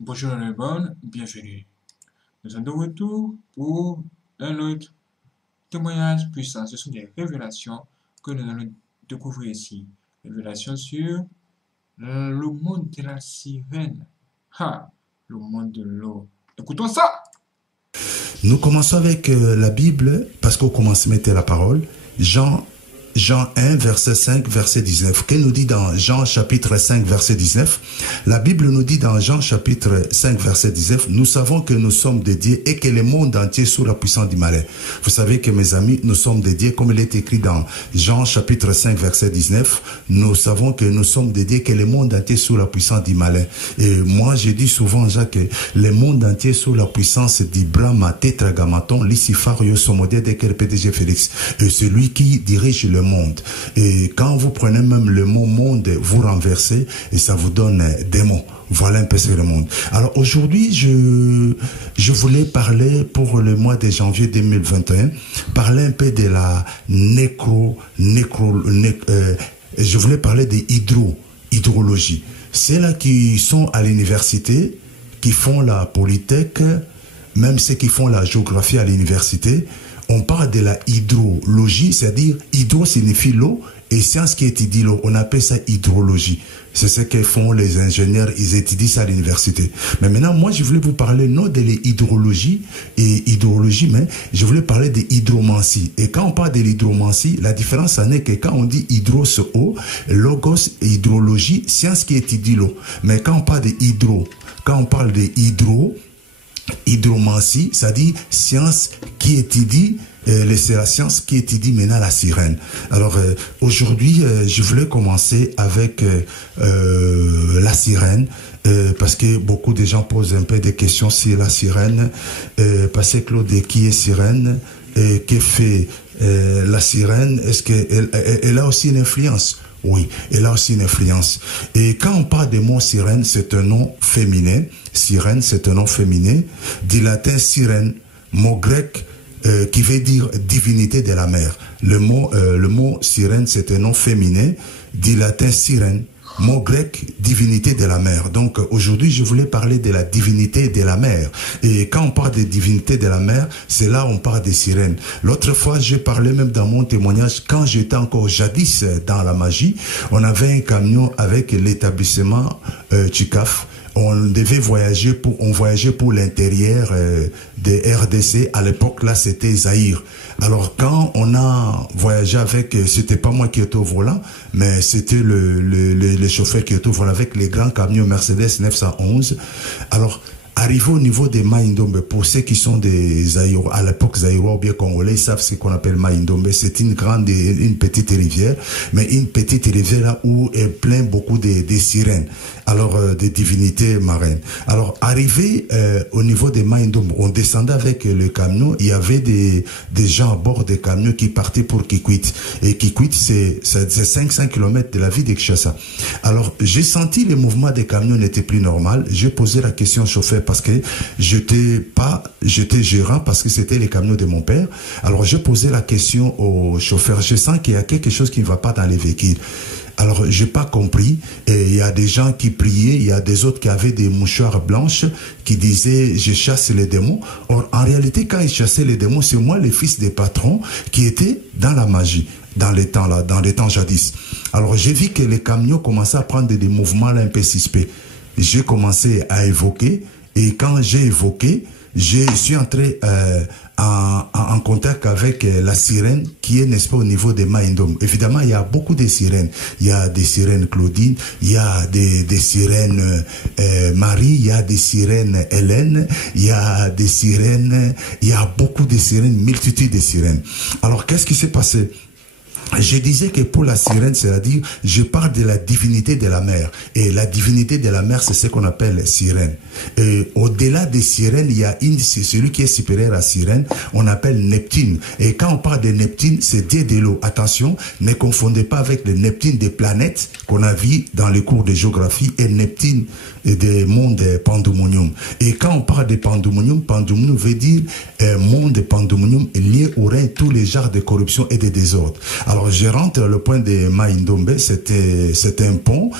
Bonjour les bonnes, bienvenue. Nous sommes de retour pour un autre témoignage puissant. Ce sont des révélations que nous allons découvrir ici. Révélations sur le monde de la sirène. Le monde de l'eau. Écoutons ça. Nous commençons avec la Bible, parce qu'au commencement était la parole. Jean 1, verset 5, verset 19. Qu'elle nous dit dans Jean chapitre 5, verset 19? La Bible nous dit dans Jean chapitre 5, verset 19, nous savons que nous sommes dédiés et que le monde entier est sous la puissance du malin. Vous savez que mes amis, nous sommes dédiés, comme il est écrit dans Jean chapitre 5, verset 19, nous savons que nous sommes dédiés, que le monde entier est sous la puissance du malin. Et moi, je dis souvent, Jacques, que le monde entier est sous la puissance du Brahma, Tétragrammaton, Lucifario, Somodé, de PDG Félix. Et celui qui dirige le monde. Et quand vous prenez même le mot monde, vous renversez et ça vous donne des mots. Voilà un peu sur le monde. Alors aujourd'hui, je voulais parler pour le mois de janvier 2021, parler un peu de la je voulais parler de hydrologie. C'est là qui sont à l'université, qui font la polytech, même ceux qui font la géographie à l'université. On parle de la hydrologie, c'est-à-dire hydro signifie l'eau et science qui étudie l'eau, on appelle ça hydrologie. C'est ce que font les ingénieurs, ils étudient ça à l'université. Mais maintenant, moi, je voulais vous parler non de l'hydrologie et hydrologie, mais je voulais parler de l'hydromancie. Et quand on parle de l'hydromancie, la différence en est que quand on dit hydro, c'est eau, logos, hydrologie, science qui étudie l'eau. Mais quand on parle de quand on parle de hydromancie, c'est-à-dire science qui étudie, c'est la science qui étudie maintenant la sirène. Alors aujourd'hui, je voulais commencer avec la sirène, parce que beaucoup de gens posent un peu des questions sur la sirène, parce que Claude, qui est sirène, que fait la sirène, est-ce qu'elle a aussi une influence? Oui, elle a aussi une influence. Et quand on parle des mots sirène, c'est un nom féminin. Sirène, c'est un nom féminin. Du latin sirène, mot grec qui veut dire divinité de la mer. Le mot sirène, c'est un nom féminin. Du latin sirène, mot grec, divinité de la mer. Donc aujourd'hui, je voulais parler de la divinité de la mer. Et quand on parle de divinité de la mer, c'est là où on parle des sirènes. L'autre fois, j'ai parlé même dans mon témoignage, quand j'étais encore jadis dans la magie, on avait un camion avec l'établissement Tchikaf. On devait voyager on voyageait pour l'intérieur de RDC. À l'époque, là, c'était Zaïre. Alors, quand on a voyagé avec, c'était pas moi qui étais au volant, mais c'était le chauffeur qui était au volant avec les grands camions Mercedes 911. Alors, arrivé au niveau des Maïndombe, pour ceux qui sont des Zaïro, à l'époque Zaïrois ou bien Congolais, ils savent ce qu'on appelle Maïndombe. C'est une petite rivière, mais une petite rivière là où est plein beaucoup de sirènes, alors des divinités marines. Alors, arrivé au niveau des Maïndombe, on descendait avec le camion, il y avait des gens à bord des camions qui partaient pour Kikwit. Et Kikwit, c'est 500 km de la ville de Kinshasa. Alors, j'ai senti le mouvement des camions n'était plus normal. J'ai posé la question au chauffeur, parce que j'étais gérant, parce que c'était les camions de mon père. Alors j'ai posé la question au chauffeur, je sens qu'il y a quelque chose qui ne va pas dans les véhicules. Alors j'ai pas compris, et il y a des gens qui priaient, il y a des autres qui avaient des mouchoirs blanches qui disaient je chasse les démons. Or en réalité, quand ils chassaient les démons, c'est moi le fils des patrons qui était dans la magie, dans les temps jadis. Alors j'ai vu que les camions commençaient à prendre des mouvements là, un peu suspects. J'ai commencé à évoquer. Et quand j'ai évoqué, je suis entré en contact avec la sirène qui est, n'est-ce pas, au niveau des Maïndom. Évidemment, il y a beaucoup de sirènes. Il y a des sirènes Claudine, il y a des sirènes Marie, il y a des sirènes Hélène, il y a des sirènes, il y a beaucoup de sirènes, multitude de sirènes. Alors, qu'est-ce qui s'est passé? Je disais que pour la sirène, c'est-à-dire, je parle de la divinité de la mer. Et la divinité de la mer, c'est ce qu'on appelle sirène. Au-delà des sirènes, il y a c'est celui qui est supérieur à sirène, on appelle Neptune. Et quand on parle de Neptune, c'est dieu de l'eau. Attention, ne confondez pas avec le Neptune des planètes qu'on a vu dans les cours de géographie et Neptune des mondes pandemonium. Et quand on parle de pandemonium, pandemonium veut dire monde pandemonium lié au règne tous les genres de corruption et de désordre. Alors, Alors, je rentre le point de Mai-Ndombe, c'était un pont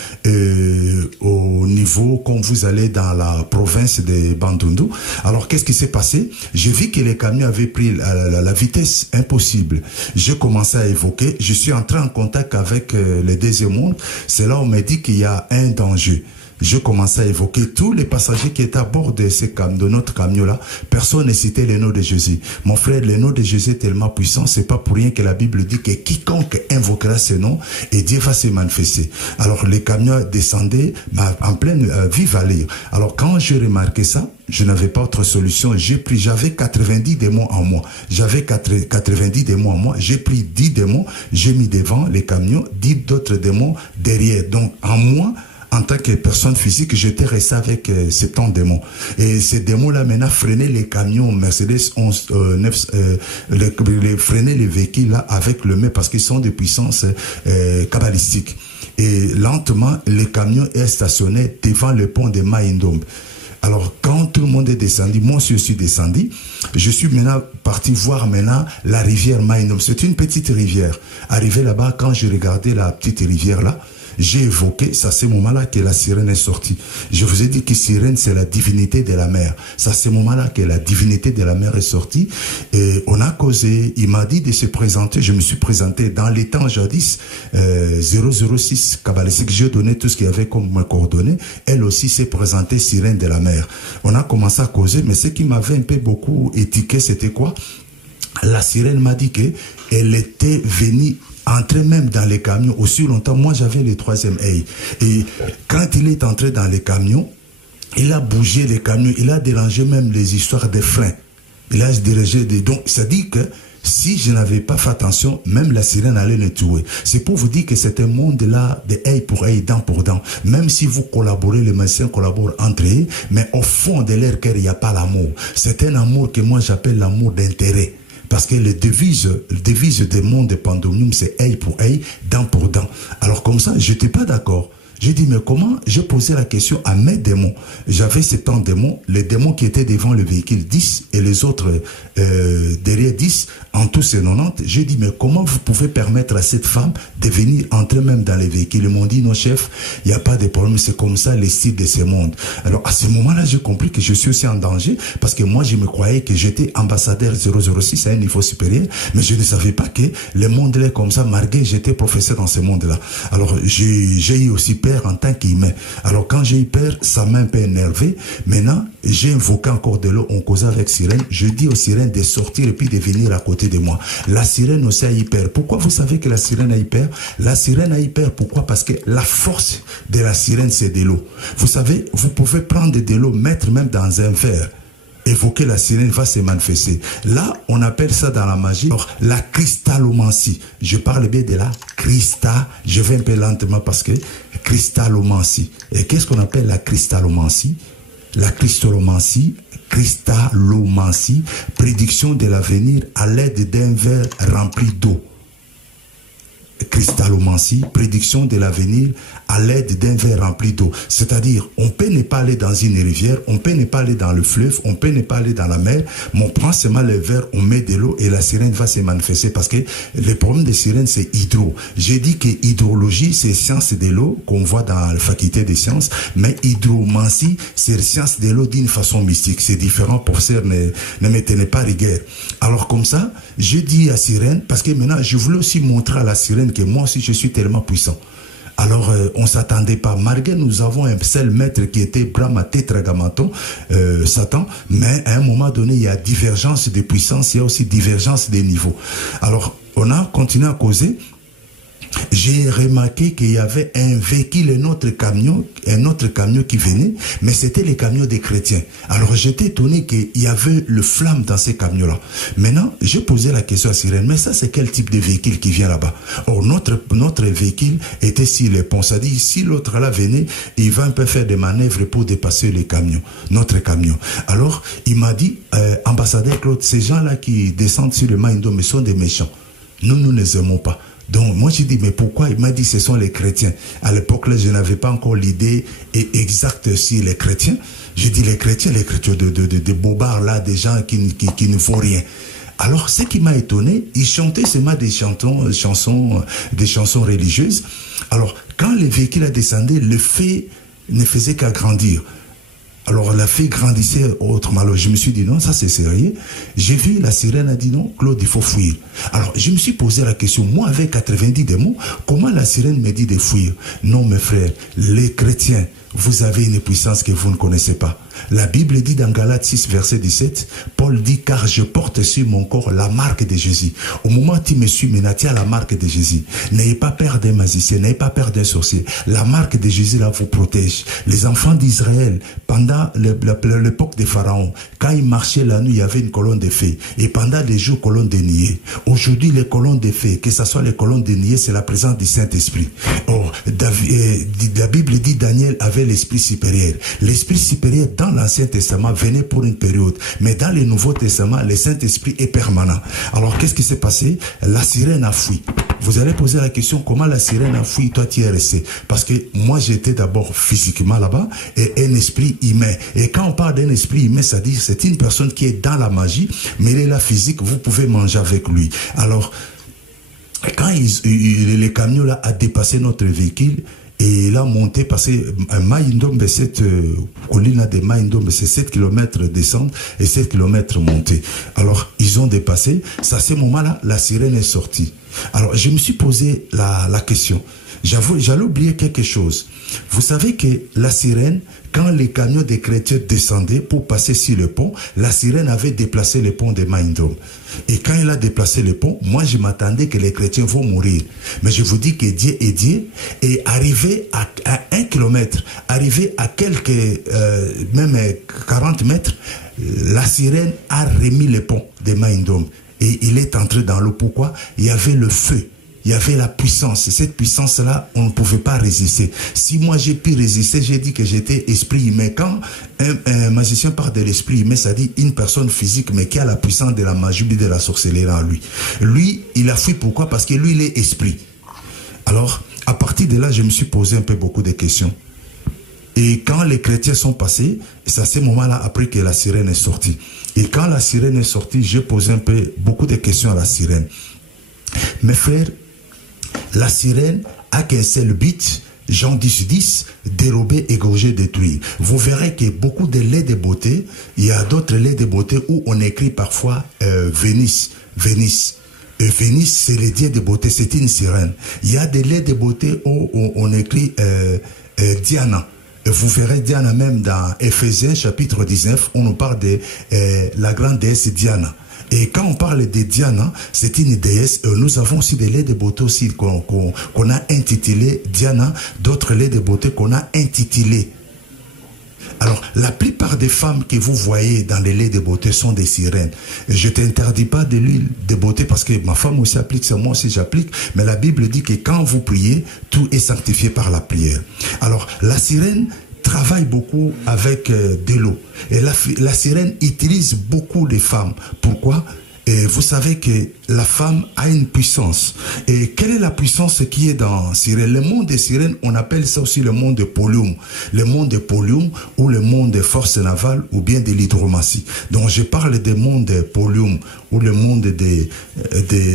au niveau, quand vous allez dans la province de Bandundu. Alors, qu'est-ce qui s'est passé? J'ai vu que les camions avaient pris la vitesse impossible. J'ai commencé à évoquer, je suis entré en contact avec le deuxième monde. C'est là où on m'a dit qu'il y a un danger. Je commençais à évoquer tous les passagers qui étaient à bord de notre camion-là. Personne ne citait le nom de Jésus. Mon frère, le nom de Jésus est tellement puissant, c'est pas pour rien que la Bible dit que quiconque invoquera ce nom, et Dieu va se manifester. Alors, les camions descendaient en pleine vive allure. Alors, quand j'ai remarqué ça, je n'avais pas autre solution. J'avais 90 démons en moi. J'avais 90 démons en moi. J'ai pris 10 démons, j'ai mis devant les camions, 10 d'autres démons derrière. Donc, en moi, en tant que personne physique, j'étais resté avec 70 démons. Et ces démons-là, maintenant, freinaient les camions Mercedes 11, freinaient les véhicules là avec le main parce qu'ils sont de puissance kabbalistique. Et lentement, les camions est stationné devant le pont de Mai-Ndombe. Alors, quand tout le monde est descendu, moi aussi je suis descendu, je suis maintenant parti voir maintenant la rivière Mai-Ndombe. C'est une petite rivière. Arrivé là-bas, quand je regardais la petite rivière là, j'ai évoqué, c'est à ce moment-là que la sirène est sortie. Je vous ai dit que sirène, c'est la divinité de la mer. C'est à ce moment-là que la divinité de la mer est sortie. Et on a causé, il m'a dit de se présenter. Je me suis présenté dans les temps jadis, 006 kabbalistique. J'ai donné tout ce qu'il y avait comme coordonnées. Elle aussi s'est présentée sirène de la mer. On a commencé à causer, mais ce qui m'avait un peu beaucoup étiqué, c'était quoi? La sirène m'a dit qu'elle était venue entrer même dans les camions. Aussi longtemps, moi j'avais le troisième œil. Et quand il est entré dans les camions, il a bougé les camions, il a dérangé même les histoires des freins. Il a dérangé des... Donc, ça dit que si je n'avais pas fait attention, même la sirène allait le tuer. C'est pour vous dire que c'est un monde-là de œil pour œil, dent pour dent. Même si vous collaborez, les magiciens collaborent entre eux, mais au fond de leur cœur, il n'y a pas l'amour. C'est un amour que moi j'appelle l'amour d'intérêt. Parce que le devise du monde de Pandemonium, c'est œil pour œil, dent pour dent. Alors comme ça, je n'étais pas d'accord. J'ai dit, mais comment? J'ai posé la question à mes démons. J'avais 70 démons, les démons qui étaient devant le véhicule 10 et les autres derrière 10, en tout c'est 90. J'ai dit, mais comment vous pouvez permettre à cette femme de venir entrer même dans les véhicules? Ils m'ont dit, non chef, il n'y a pas de problème, c'est comme ça les styles de ce monde. Alors à ce moment-là, j'ai compris que je suis aussi en danger parce que moi, je me croyais que j'étais ambassadeur 006 à un niveau supérieur, mais je ne savais pas que le monde est comme ça, malgré j'étais professeur dans ce monde-là. Alors j'ai eu aussi peur en tant qu'humain. Alors quand j'ai eu peur, ça m'a un peu énervé. Maintenant, j'ai invoqué encore de l'eau, on causait avec sirène. Je dis aux sirènes de sortir et puis de venir à côté de moi. La sirène aussi a eu peur. Pourquoi vous savez que la sirène a eu peur? La sirène a eu peur. Pourquoi? Parce que la force de la sirène, c'est de l'eau. Vous savez, vous pouvez prendre de l'eau, mettre même dans un verre. Évoquer la sirène va se manifester. Là, on appelle ça dans la magie alors, la cristallomancie. Je parle bien de la je vais un peu lentement parce que cristallomancie. Et qu'est-ce qu'on appelle la cristallomancie? La cristallomancie, prédiction de l'avenir à l'aide d'un verre rempli d'eau. Cristallomancie, prédiction de l'avenir à l'aide d'un verre rempli d'eau. C'est-à-dire, on peut ne pas aller dans une rivière, on peut ne pas aller dans le fleuve, on peut ne pas aller dans la mer, mais on prend seulement le verre, on met de l'eau et la sirène va se manifester parce que le problème des sirènes, c'est hydro. J'ai dit que hydrologie, c'est science de l'eau qu'on voit dans la faculté des sciences, mais hydromancie, c'est science de l'eau d'une façon mystique. C'est différent, professeur, ne me tenez pas rigueur. Alors comme ça, je dis à sirène, parce que maintenant, je voulais aussi montrer à la sirène que moi aussi, je suis tellement puissant. Alors, on ne s'attendait pas. Malgré nous avons un seul maître qui était Brahma Tetragrammaton, Satan, mais à un moment donné, il y a divergence de puissance, il y a aussi divergence des niveaux. Alors, on a continué à causer. J'ai remarqué qu'il y avait un véhicule, un autre camion qui venait, mais c'était les camions des chrétiens. Alors j'étais étonné qu'il y avait le flamme dans ces camions-là. Maintenant, j'ai posé la question à Sirène, mais ça c'est quel type de véhicule qui vient là-bas? Or, notre véhicule était sur les ponts. Ça dit, si l'autre là venait, il va un peu faire des manœuvres pour dépasser les camions, notre camion. Alors, il m'a dit, ambassadeur Claude, ces gens-là qui descendent sur le Mai-Ndombe sont des méchants. Nous ne les aimons pas. Donc, moi, j'ai dit, mais pourquoi? Il m'a dit, ce sont les chrétiens. À l'époque, là, je n'avais pas encore l'idée exacte sur les chrétiens. J'ai dit, les chrétiens de bobards, là, des gens qui ne font rien. Alors, ce qui m'a étonné, ils chantaient seulement des chansons religieuses. Alors, quand le véhicule a descendu, le feu ne faisait qu'agrandir. Alors, la fée grandissait autrement. Alors, je me suis dit, non, ça c'est sérieux. J'ai vu, la sirène a dit, non, Claude, il faut fuir. Alors, je me suis posé la question, moi, avec 90 démons, comment la sirène me dit de fuir? Non, mes frères, les chrétiens, vous avez une puissance que vous ne connaissez pas. La Bible dit dans Galates 6, verset 17, Paul dit, car je porte sur mon corps la marque de Jésus. Au moment où tu me suis maintenant, tu as la marque de Jésus. N'ayez pas peur d'un magicien, n'ayez pas peur d'un sorcier. La marque de Jésus là vous protège. Les enfants d'Israël, pendant l'époque des pharaons, quand ils marchaient la nuit, il y avait une colonne de feu. Et pendant les jours, colonne de nuée. Aujourd'hui, les colonnes de feu, que ce soit les colonnes de nuée, c'est la présence du Saint-Esprit. Or, la Bible dit Daniel avait l'esprit supérieur. L'esprit supérieur dans l'Ancien Testament venait pour une période, mais dans le Nouveau Testament, le Saint-Esprit est permanent. Alors, qu'est-ce qui s'est passé? La sirène a fui. Vous allez poser la question, comment la sirène a fui, toi tu es resté? Parce que moi j'étais d'abord physiquement là-bas, et un esprit humain. Et quand on parle d'un esprit humain, c'est-à-dire c'est une personne qui est dans la magie, mais elle est là physique, vous pouvez manger avec lui. Alors, quand le camion là a dépassé notre véhicule, et là, monté, parce que Maïndombe, cette colline de Maïndombe, c'est 7 km descente et 7 km montée. Alors, ils ont dépassé. C'est à ce moment-là, la sirène est sortie. Alors, je me suis posé la question. J'allais oublier quelque chose. Vous savez que la sirène, quand les camions des chrétiens descendaient pour passer sur le pont, la sirène avait déplacé le pont de Maïndombe. Et quand elle a déplacé le pont, moi je m'attendais que les chrétiens vont mourir. Mais je vous dis que Dieu est Dieu. Et arrivé à 1 kilomètre, arrivé à quelques, même 40 mètres, la sirène a remis le pont de Maïndombe. Et il est entré dans l'eau. Pourquoi? Il y avait le feu. Il y avait la puissance. Et cette puissance-là, on ne pouvait pas résister. Si moi j'ai pu résister, j'ai dit que j'étais esprit humain. Quand un magicien parle de l'esprit humain, ça dit une personne physique, mais qui a la puissance de la magie et de la sorcellerie en lui. Lui, il a fui. Pourquoi? Parce que lui, il est esprit. Alors, à partir de là, je me suis posé un peu beaucoup de questions. Et quand les chrétiens sont passés, c'est à ce moment-là, après que la sirène est sortie. Et quand la sirène est sortie, j'ai posé un peu beaucoup de questions à la sirène. Mes frères, la sirène a qu'un seul but, Jean 10, dérober, égorger, détruire. Vous verrez que beaucoup de laits de beauté, il y a d'autres laits de beauté où on écrit parfois Vénus. Et Vénus, c'est le dieu de beauté, c'est une sirène. Il y a des laits de beauté où on écrit Diana. Vous verrez Diana même dans Éphésiens chapitre 19, on nous parle de la grande déesse Diana. Et quand on parle de Diana, c'est une déesse. Nous avons aussi des laits de beauté aussi qu'on a intitulé Diana, d'autres laits de beauté qu'on a intitulé. Alors, la plupart des femmes que vous voyez dans les laits de beauté sont des sirènes. Je ne t'interdis pas de l'huile de beauté parce que ma femme aussi applique ça, moi aussi j'applique. Mais la Bible dit que quand vous priez, tout est sanctifié par la prière. Alors, la sirène travaille beaucoup avec de l'eau. Et la sirène utilise beaucoup les femmes. Pourquoi? Et vous savez que la femme a une puissance. Et quelle est la puissance qui est dans sirène? Le monde des sirènes, on appelle ça aussi le monde de Polium. Le monde de Polium ou le monde des forces navales ou bien de l'hydromancie. Donc je parle des mondes de Polium ou le monde des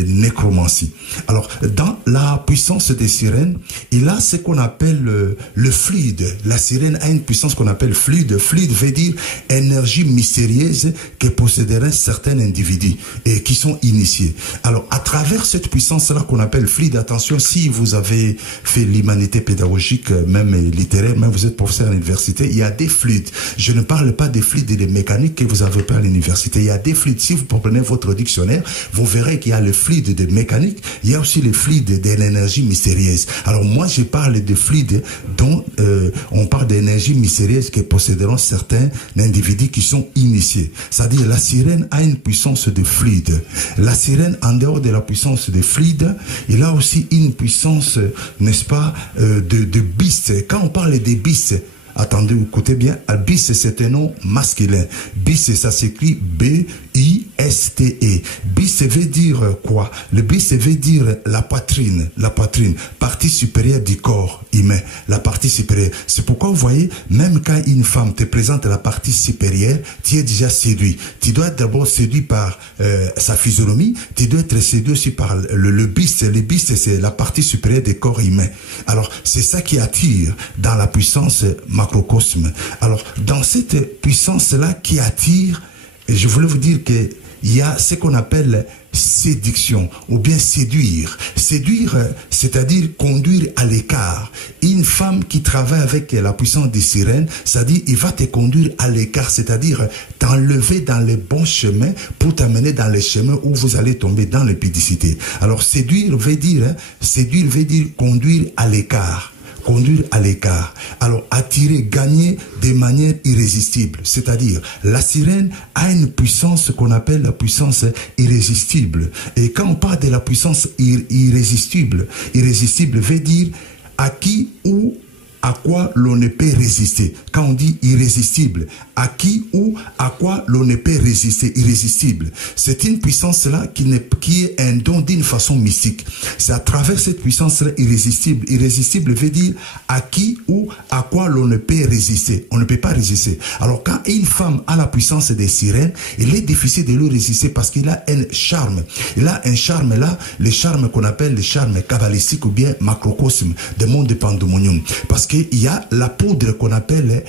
nécromancie. Alors dans la puissance des sirènes, il a ce qu'on appelle le fluide. La sirène a une puissance qu'on appelle fluide. Fluide veut dire énergie mystérieuse que posséderaient certains individus et qui sont initiés. Alors, à travers cette puissance-là qu'on appelle fluide, attention, si vous avez fait l'humanité pédagogique, même littéraire, même vous êtes professeur à l'université, il y a des fluides. Je ne parle pas des fluides et des mécaniques que vous avez pas à l'université. Il y a des fluides. Si vous prenez votre dictionnaire, vous verrez qu'il y a le fluide de mécanique, il y a aussi le fluide de l'énergie mystérieuse. Alors, moi, je parle de fluide dont on parle d'énergie mystérieuse que posséderont certains individus qui sont initiés. C'est-à-dire, la sirène a une puissance de fluide. La sirène, en dehors de la puissance de fluide, il a aussi une puissance, n'est-ce pas, de bis. Quand on parle des bis, attendez, écoutez bien, bis c'est un nom masculin. Bis, ça s'écrit B-I-S. B-I-S-T-E. Bis veut dire quoi? Le bis veut dire la poitrine, partie supérieure du corps humain, la partie supérieure. C'est pourquoi vous voyez, même quand une femme te présente la partie supérieure, tu es déjà séduit. Tu dois être d'abord séduit par sa physionomie, tu dois être séduit aussi par le bis. Le bis, c'est la partie supérieure du corps humain. Alors, c'est ça qui attire dans la puissance macrocosme. Alors, dans cette puissance-là qui attire, je voulais vous dire que il y a ce qu'on appelle séduction ou bien séduire. Séduire, c'est-à-dire conduire à l'écart. Une femme qui travaille avec la puissance des sirènes, c'est-à-dire il va te conduire à l'écart, c'est-à-dire t'enlever dans les bons chemins pour t'amener dans les chemins où vous allez tomber dans l'épidicité. Alors séduire veut dire conduire à l'écart. Conduire à l'écart. Alors, attirer, gagner de manière irrésistible. C'est-à-dire, la sirène a une puissance qu'on appelle la puissance irrésistible. Et quand on parle de la puissance irrésistible veut dire à qui ou à quoi l'on ne peut résister. Quand on dit irrésistible, à qui ou à quoi l'on ne peut résister, irrésistible. C'est une puissance-là qui est un don d'une façon mystique. C'est à travers cette puissance-là irrésistible. Irrésistible veut dire à qui ou à quoi l'on ne peut résister. On ne peut pas résister. Alors quand une femme a la puissance des sirènes, il est difficile de lui résister parce qu'il a un charme. Il a un charme là, le charme qu'on appelle le charme kabbalistique ou bien macrocosme, de monde de pandémonium. Parce qu'il y a la poudre qu'on appelle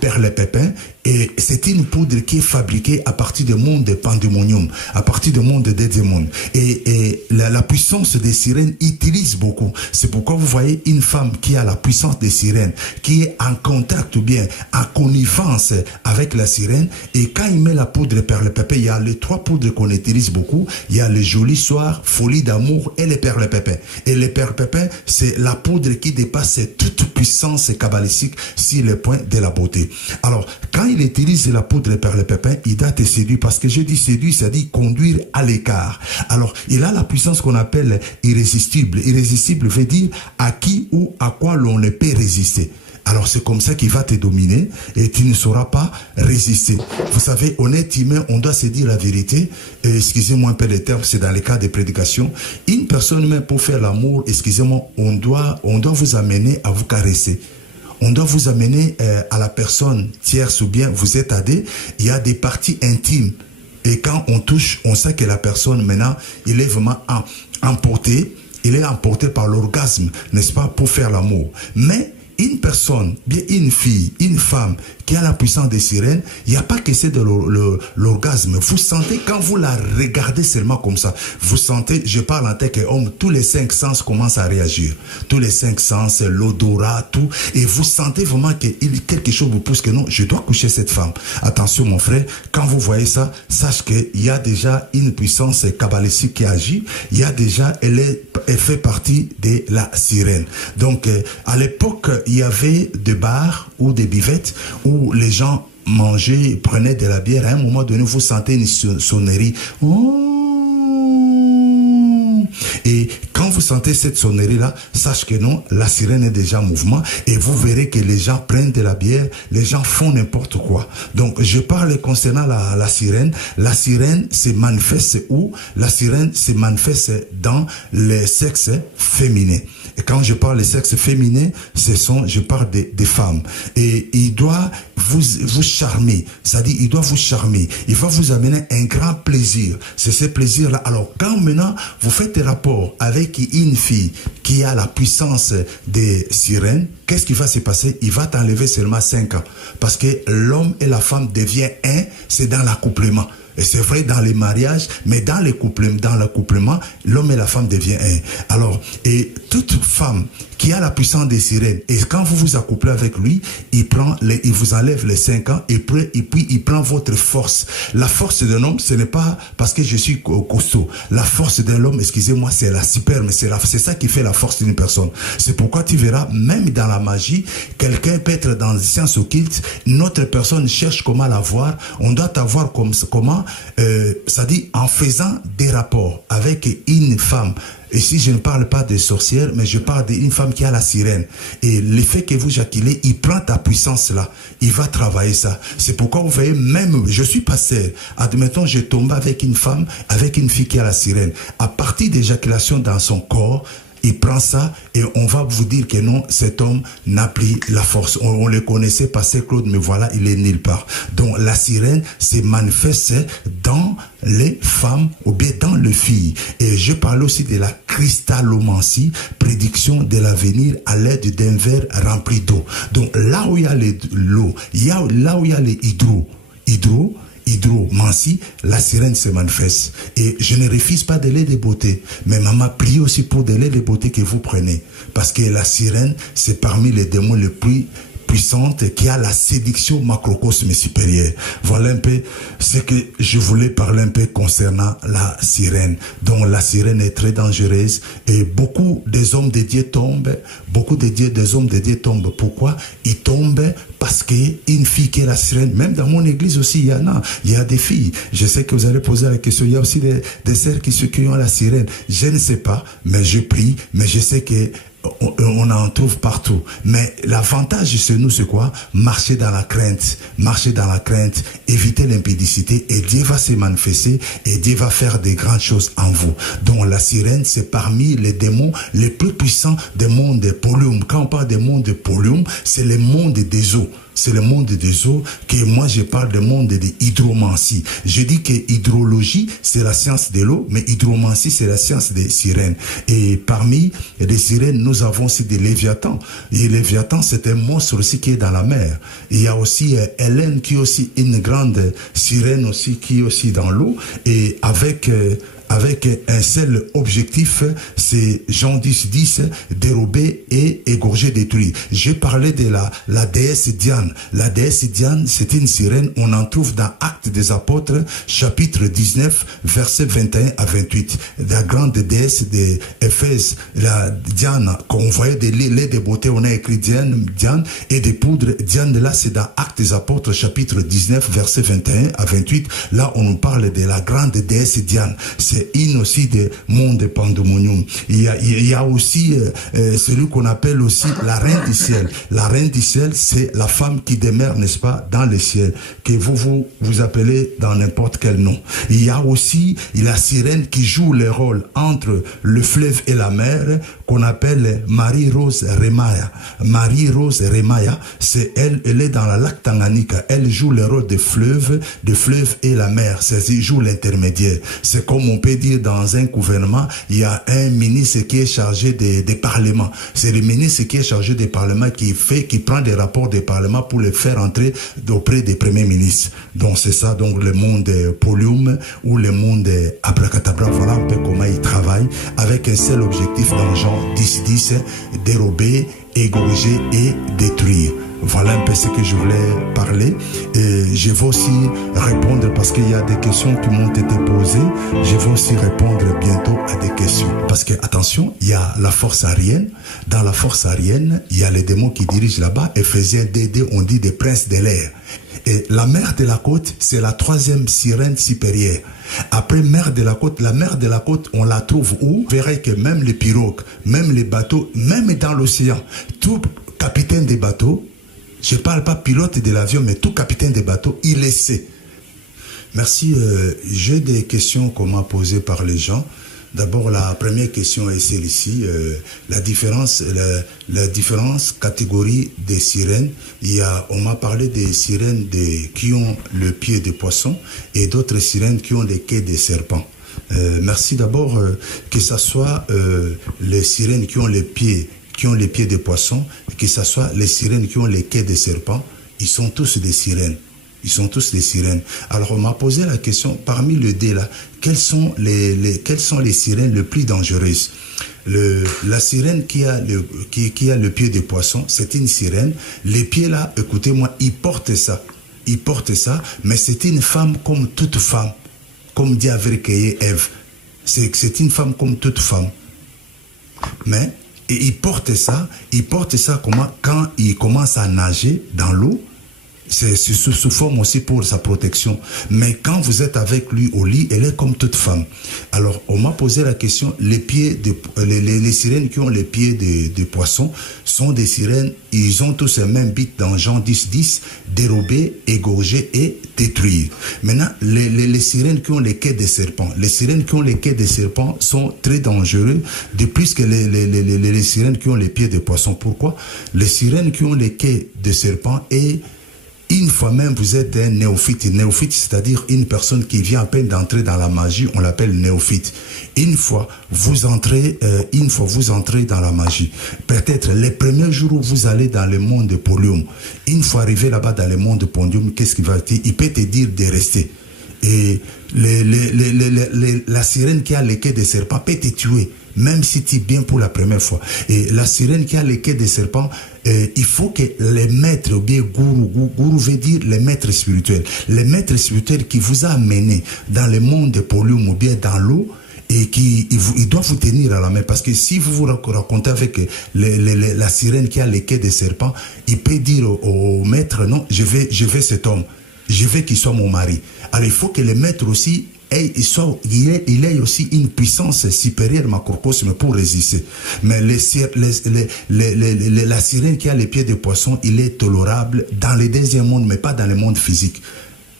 perle pépin, et c'est une poudre qui est fabriquée à partir du monde de pandémonium, à partir du monde des démons. Et la puissance des sirènes utilise beaucoup. C'est pourquoi vous voyez une femme qui a la puissance des sirènes, qui est en contact ou bien en connivence avec la sirène, et quand il met la poudre perle pépin, il y a les trois poudres qu'on utilise beaucoup. Il y a le joli soir, folie d'amour et les perles pépin. Et les perles pépin, c'est la poudre qui dépasse toute puissance kabbalistique sur le point de la beauté. Alors, quand il utilise la poudre de perle pépin, il doit te séduire, parce que je dis séduire, c'est-à-dire conduire à l'écart. Alors, il a la puissance qu'on appelle irrésistible. Irrésistible veut dire à qui ou à quoi l'on ne peut résister. Alors c'est comme ça qu'il va te dominer et tu ne sauras pas résister. Vous savez, honnête humain, on doit se dire la vérité. Excusez-moi un peu les termes, c'est dans les cas de prédication. Une personne même pour faire l'amour, excusez-moi, on doit vous amener à vous caresser. On doit vous amener à la personne tierce ou bien vous êtes à deux. Il y a des parties intimes. Et quand on touche, on sait que la personne maintenant, il est vraiment emporté. Il est emporté par l'orgasme, n'est-ce pas, pour faire l'amour. Mais une personne, bien une fille, une femme qui a la puissance des sirènes, il n'y a pas que c'est de l'orgasme. Vous sentez, quand vous la regardez seulement comme ça, vous sentez, je parle en tant qu'homme, tous les 5 sens commencent à réagir. Tous les 5 sens, l'odorat, tout. Et vous sentez vraiment que quelque chose vous pousse que non, je dois coucher cette femme. Attention mon frère, quand vous voyez ça, sache qu'il y a déjà une puissance kabbalistique qui agit. Il y a déjà, elle fait partie de la sirène. Donc, à l'époque, il y avait des bars ou des buvettes où les gens mangeaient, prenaient de la bière. À un moment donné, vous sentez une sonnerie. Oh! Et quand vous sentez cette sonnerie-là, sache que non, la sirène est déjà en mouvement et vous verrez que les gens prennent de la bière, les gens font n'importe quoi. Donc, je parle concernant la sirène. La sirène se manifeste où? La sirène se manifeste dans le sexe féminin. Et quand je parle de sexe féminin, je parle des femmes. Et il doit vous charmer. C'est-à-dire, il doit vous charmer. Il va vous amener un grand plaisir. C'est ce plaisir-là. Alors, quand maintenant, vous faites des rapports avec une fille qui a la puissance des sirènes, qu'est-ce qui va se passer? Il va t'enlever seulement 5 ans. Parce que l'homme et la femme deviennent un, c'est dans l'accouplement. Et c'est vrai dans les mariages, mais dans l'accouplement, l'homme et la femme deviennent un. Alors, et toute femme qui a la puissance des sirènes, et quand vous vous accouplez avec lui, il vous enlève les 5 ans, et puis il prend votre force. La force d'un homme, ce n'est pas parce que je suis costaud. La force d'un homme, excusez-moi, c'est la sperme, c'est ça qui fait la force d'une personne. C'est pourquoi tu verras, même dans la magie, quelqu'un peut être dans les sciences occultes, une autre personne cherche comment l'avoir, on doit t'avoir comment ça dit en faisant des rapports avec une femme. Ici, je ne parle pas de sorcières, mais je parle d'une femme qui a la sirène. Et le fait que vous jaculez, il prend ta puissance là. Il va travailler ça. C'est pourquoi vous voyez, même, je suis pasteur. Admettons, je tombe avec une femme, avec une fille qui a la sirène. À partir d'éjaculation dans son corps, il prend ça et on va vous dire que non, cet homme n'a plus la force. On le connaissait, pasteur Claude, mais voilà, il est nulle part. Donc la sirène se manifeste dans les femmes ou bien dans les filles. Et je parle aussi de la cristallomancie, prédiction de l'avenir à l'aide d'un verre rempli d'eau. Donc là où il y a l'eau, là où il y a les hydromancie, la sirène se manifeste. Et je ne refuse pas de lait de beauté, mais maman prie aussi pour des laits de beauté que vous prenez. Parce que la sirène, c'est parmi les démons les plus puissante qui a la séduction macrocosme supérieure. Voilà un peu ce que je voulais parler un peu concernant la sirène. Donc la sirène est très dangereuse et beaucoup des hommes de Dieu tombent, des hommes de Dieu tombent. Pourquoi? Ils tombent parce qu'une fille qui est la sirène, même dans mon église aussi, il y a des filles. Je sais que vous allez poser la question, il y a aussi des sœurs qui ont la sirène. Je ne sais pas, mais je prie, mais je sais que on en trouve partout. Mais l'avantage chez nous, c'est quoi? Marcher dans la crainte, éviter l'impudicité et Dieu va se manifester et Dieu va faire des grandes choses en vous. Donc la sirène, c'est parmi les démons les plus puissants des mondes de Polium. Quand on parle des mondes de Polium, c'est le monde des eaux. C'est le monde des eaux que moi je parle du monde de hydromancie. Je dis que hydrologie c'est la science de l'eau, mais hydromancie c'est la science des sirènes. Et parmi les sirènes, nous avons aussi des léviathans. Et léviathan c'est un monstre aussi qui est dans la mer. Il y a aussi Hélène qui est aussi une grande sirène aussi qui est aussi dans l'eau et avec un seul objectif, c'est Jean 10, dérober et égorger, détruire. J'ai parlé de la déesse Diane. La déesse Diane, c'est une sirène, on en trouve dans Actes des Apôtres, chapitre 19, versets 21 à 28. La grande déesse d'Éphèse, la Diane, quand on voyait des laits de beauté, on a écrit Diane, et des poudres. Diane, là, c'est dans Actes des Apôtres, chapitre 19, versets 21 à 28. Là, on nous parle de la grande déesse Diane. C'est une aussi de monde de pandémonium. Il y a aussi celui qu'on appelle aussi la reine du ciel. La reine du ciel, c'est la femme qui demeure, n'est-ce pas, dans le ciel, que vous appelez dans n'importe quel nom. Il y a aussi la sirène qui joue le rôle entre le fleuve et la mer, qu'on appelle Marie-Rose Remaya. Marie-Rose Remaya, c'est elle est dans la lac Tanganyika. Elle joue le rôle de fleuve et la mer. C'est-à-dire, joue l'intermédiaire. C'est comme on peut dire dans un gouvernement, il y a un ministre qui est chargé des parlements. C'est le ministre qui est chargé des parlements qui prend des rapports des parlements pour les faire entrer auprès des premiers ministres. Donc c'est ça, donc le monde Polium ou le monde Abracadabra, voilà un peu comment il travaille avec un seul objectif dans Jean 10, dérober, égorger et détruire. Voilà un peu ce que je voulais parler. Et je vais aussi répondre parce qu'il y a des questions qui m'ont été posées. Je vais aussi répondre bientôt à des questions. Parce que, attention, il y a la force aérienne. Dans la force aérienne, il y a les démons qui dirigent là-bas. Éphésiens 2, on dit des princes de l'air. Et la mer de la côte, c'est la troisième sirène supérieure. Après mer de la côte, la mer de la côte, on la trouve où? Vous verrez que même les pirogues, même les bateaux, même dans l'océan, tout capitaine des bateaux, je ne parle pas pilote de l'avion, mais tout capitaine de bateau, il le sait. Merci. J'ai des questions qu'on m'a posées par les gens. D'abord, la première question est celle-ci. La différence catégorie des sirènes. On m'a parlé des sirènes qui ont le pied de poisson et d'autres sirènes qui ont les quais de serpent. Merci d'abord que ce soit les sirènes qui ont les pieds de poisson, que ce soit les sirènes qui ont les quais de serpent, ils sont tous des sirènes. Ils sont tous des sirènes. Alors, on m'a posé la question, parmi les deux là, quelles sont les sirènes les plus dangereuses? La sirène qui a le pied de poisson, c'est une sirène. Les pieds là, écoutez-moi, ils portent ça, mais c'est une femme comme toute femme, comme Dieu avait créé Ève. C'est une femme comme toute femme. Mais et il porte ça comment? Quand il commence à nager dans l'eau, C'est sous forme aussi pour sa protection. Mais quand vous êtes avec lui au lit, elle est comme toute femme. Alors, on m'a posé la question, les sirènes qui ont les pieds de poisson sont des sirènes, ils ont tous le même but dans Jean 10:10, dérober, égorger et détruire. Maintenant, les sirènes qui ont les quais des serpents, les sirènes qui ont les quais des serpents sont très dangereux, de plus que les sirènes qui ont les pieds de poisson. Pourquoi? Les sirènes qui ont les quais de serpents et une fois même, vous êtes un néophyte. Néophyte, c'est-à-dire une personne qui vient à peine d'entrer dans la magie, on l'appelle néophyte. Une fois vous entrez dans la magie. Peut-être les premiers jours où vous allez dans le monde de Polium, une fois arrivé là-bas dans le monde de Polium, qu'est-ce qu'il va te dire? Il peut te dire de rester. Et la sirène qui a les quais des serpents peut te tuer, même si tu es bien pour la première fois. Et la sirène qui a les quais des serpents, il faut que les maîtres, ou bien gourou veut dire les maîtres spirituels qui vous a amené dans le monde de Polium ou bien dans l'eau, et il doit vous tenir à la main, parce que si vous vous racontez avec la sirène qui a les quais des serpents, il peut dire au maître, non, je veux cet homme, je veux qu'il soit mon mari. Alors il faut que le maître aussi il ait aussi une puissance supérieure macrocosme pour résister. Mais la sirène qui a les pieds de poisson, il est tolérable dans le deuxième monde, mais pas dans le monde physique.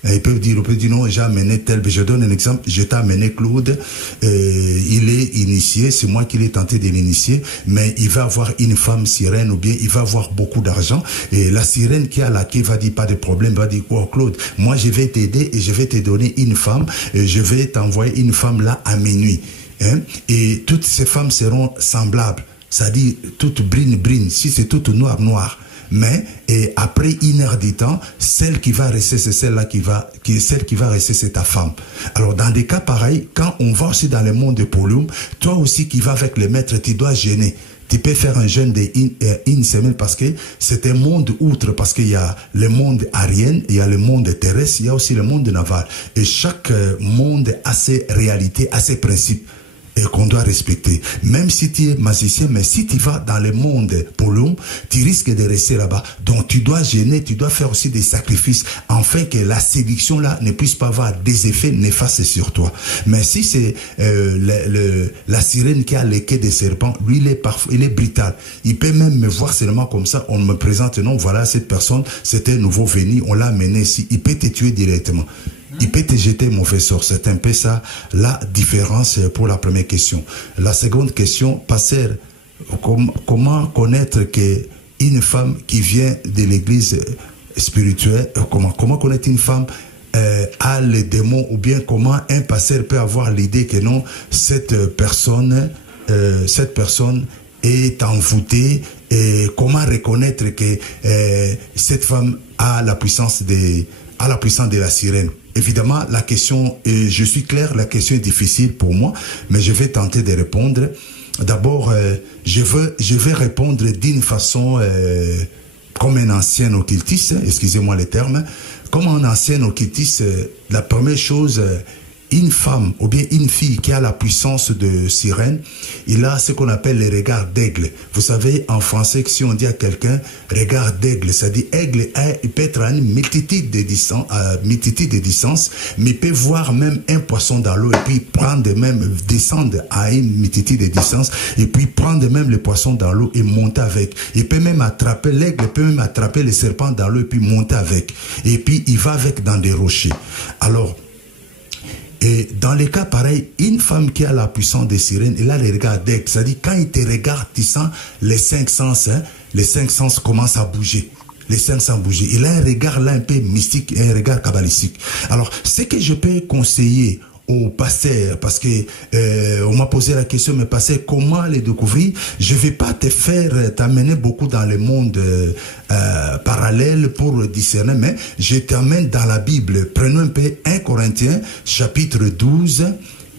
Et ils peuvent dire non, j'ai amené tel, je donne un exemple, je t'ai amené Claude, il est initié, c'est moi qui l'ai tenté de l'initier, mais il va avoir une femme sirène, ou bien il va avoir beaucoup d'argent, et la sirène qui a la quai va dire pas de problème, va dire oh Claude, moi je vais t'aider et je vais te donner une femme, et je vais t'envoyer une femme là à minuit, hein? Et toutes ces femmes seront semblables, c'est-à-dire toutes brune, si c'est toutes noir. Mais après 1 heure du temps, celle qui va rester, c'est celle-là celle qui va rester, c'est ta femme. Alors dans des cas pareils, quand on va aussi dans le monde de Polium, toi aussi qui vas avec le maître, tu dois jeûner. Tu peux faire un jeûne d'une semaine, parce que c'est un monde outre, parce qu'il y a le monde arien, il y a le monde terrestre, il y a aussi le monde naval. Et chaque monde a ses réalités, a ses principes qu'on doit respecter. Même si tu es magicien, mais si tu vas dans le monde Polium, tu risques de rester là-bas. Donc tu dois jeûner, tu dois faire aussi des sacrifices, afin que la séduction là ne puisse pas avoir des effets néfastes sur toi. Mais si c'est la sirène qui a les quais des serpents, lui il est brutal. Il peut même me voir seulement comme ça, on me présente, non, voilà cette personne, c'était nouveau venu, on l'a amené ici, il peut te tuer directement. Il peut te jeter mauvais sort. C'est un peu ça la différence pour la première question. La seconde question, pasteur, comment connaître qu'une femme qui vient de l'église spirituelle, comment connaître une femme a les démons, ou bien comment un pasteur peut avoir l'idée que non, cette personne est envoûtée, et comment reconnaître que cette femme a la puissance de la sirène. Évidemment, la question, je suis clair, la question est difficile pour moi, mais je vais tenter de répondre. D'abord, je vais répondre d'une façon comme un ancien occultiste, excusez-moi les termes. Comme un ancien occultiste, la première chose, une femme ou bien une fille qui a la puissance de sirène, il a ce qu'on appelle les regards d'aigle. Vous savez, en français, si on dit à quelqu'un regard d'aigle, c'est-à-dire aigle, il peut être à une multitude de distance, mais il peut voir même un poisson dans l'eau et puis descendre à une multitude de distance et puis prendre même le poisson dans l'eau et monter avec. Il peut même attraper l'aigle, il peut même attraper le serpent dans l'eau et puis monter avec. Et puis il va avec dans des rochers. Alors, et dans les cas pareils, une femme qui a la puissance des sirènes, elle a les regards d'aigle. C'est-à-dire, quand il te regarde, tu sens les 5 sens, les 5 sens commencent à bouger. Les 5 sens bouger. Il a un regard là un peu mystique et un regard kabbalistique. Alors, ce que je peux conseiller au pasteur, parce que on m'a posé la question, mais pasteur, comment les découvrir? Je vais pas t'amener beaucoup dans le monde parallèle pour discerner, mais je t'amène dans la Bible. Prenons un peu 1 Corinthiens chapitre 12,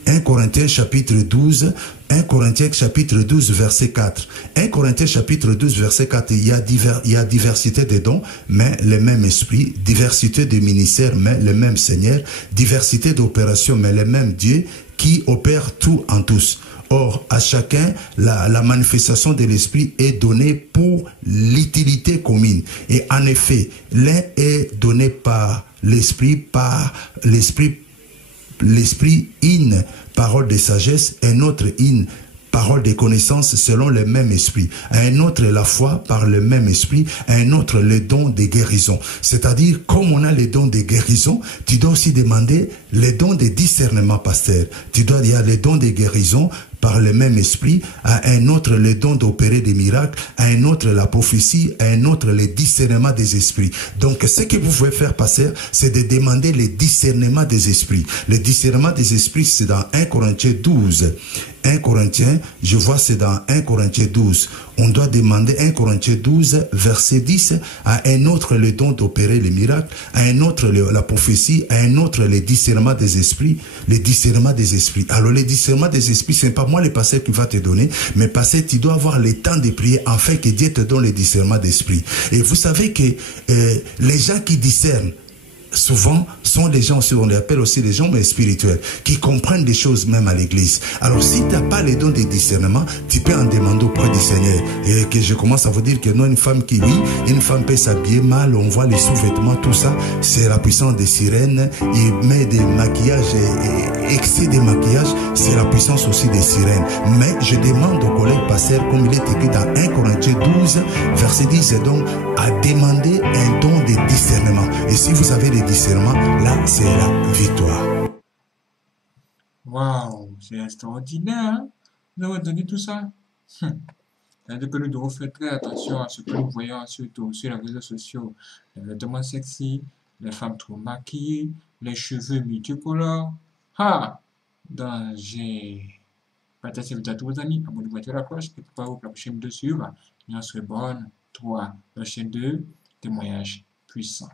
1 Corinthiens chapitre 12, 1 Corinthiens chapitre 12 verset 4. 1 Corinthiens chapitre 12 verset 4, il y a diversité de dons, mais le même esprit, diversité de ministères, mais le même Seigneur, diversité d'opérations, mais le même Dieu qui opère tout en tous. Or, à chacun, la manifestation de l'esprit est donnée pour l'utilité commune. Et en effet, l'un est donné par l'esprit, une parole de sagesse, un autre une parole de connaissance selon le même esprit, à un autre la foi par le même esprit, à un autre le don de guérison. C'est-à-dire, comme on a les dons de guérison, tu dois aussi demander les dons de discernement, pasteur. Tu dois dire les dons de guérison par le même esprit, à un autre le don d'opérer des miracles, à un autre la prophétie, à un autre le discernement des esprits. Donc, ce que vous pouvez faire, pasteur, c'est de demander le discernement des esprits. Le discernement des esprits, c'est dans 1 Corinthiens 12. 1 Corinthiens, je vois c'est dans 1 Corinthiens 12. On doit demander 1 Corinthiens 12, verset 10, à un autre le don d'opérer les miracles, à un autre la prophétie, à un autre le discernement des esprits, le discernement des esprits. Alors, le discernement des esprits, ce n'est pas moi le pasteur qui va te donner, mais pasteur, tu dois avoir le temps de prier afin que Dieu te donne le discernement d'esprit. Et vous savez que les gens qui discernent, souvent sont des gens, on les appelle aussi des gens mais spirituels, qui comprennent des choses même à l'église. Alors si tu n'as pas les dons de discernement, tu peux en demander auprès du Seigneur. Et que je commence à vous dire que non, une femme qui vit, une femme peut s'habiller mal, on voit les sous-vêtements, tout ça, c'est la puissance des sirènes. Il met des maquillages et excès de maquillage, c'est la puissance aussi des sirènes. Mais je demande au collègue pasteur, comme il est écrit dans 1 Corinthiens 12, verset 10, donc à demander un don de discernement. Et si vous avez des discernements, là, c'est la victoire. Waouh, c'est extraordinaire, hein? Nous avons entendu tout ça. C'est-à-dire que nous devons faire très attention à ce que nous voyons surtout sur les réseaux sociaux. Les vêtements sexy, les femmes trop maquillées, les cheveux multicolores. Ah! Danger! Partagez avec tous vos amis, abonnez-vous à la cloche et pour la prochaine vidéo suivre. Et on se bonne 3, la chaîne 2, témoignage puissant.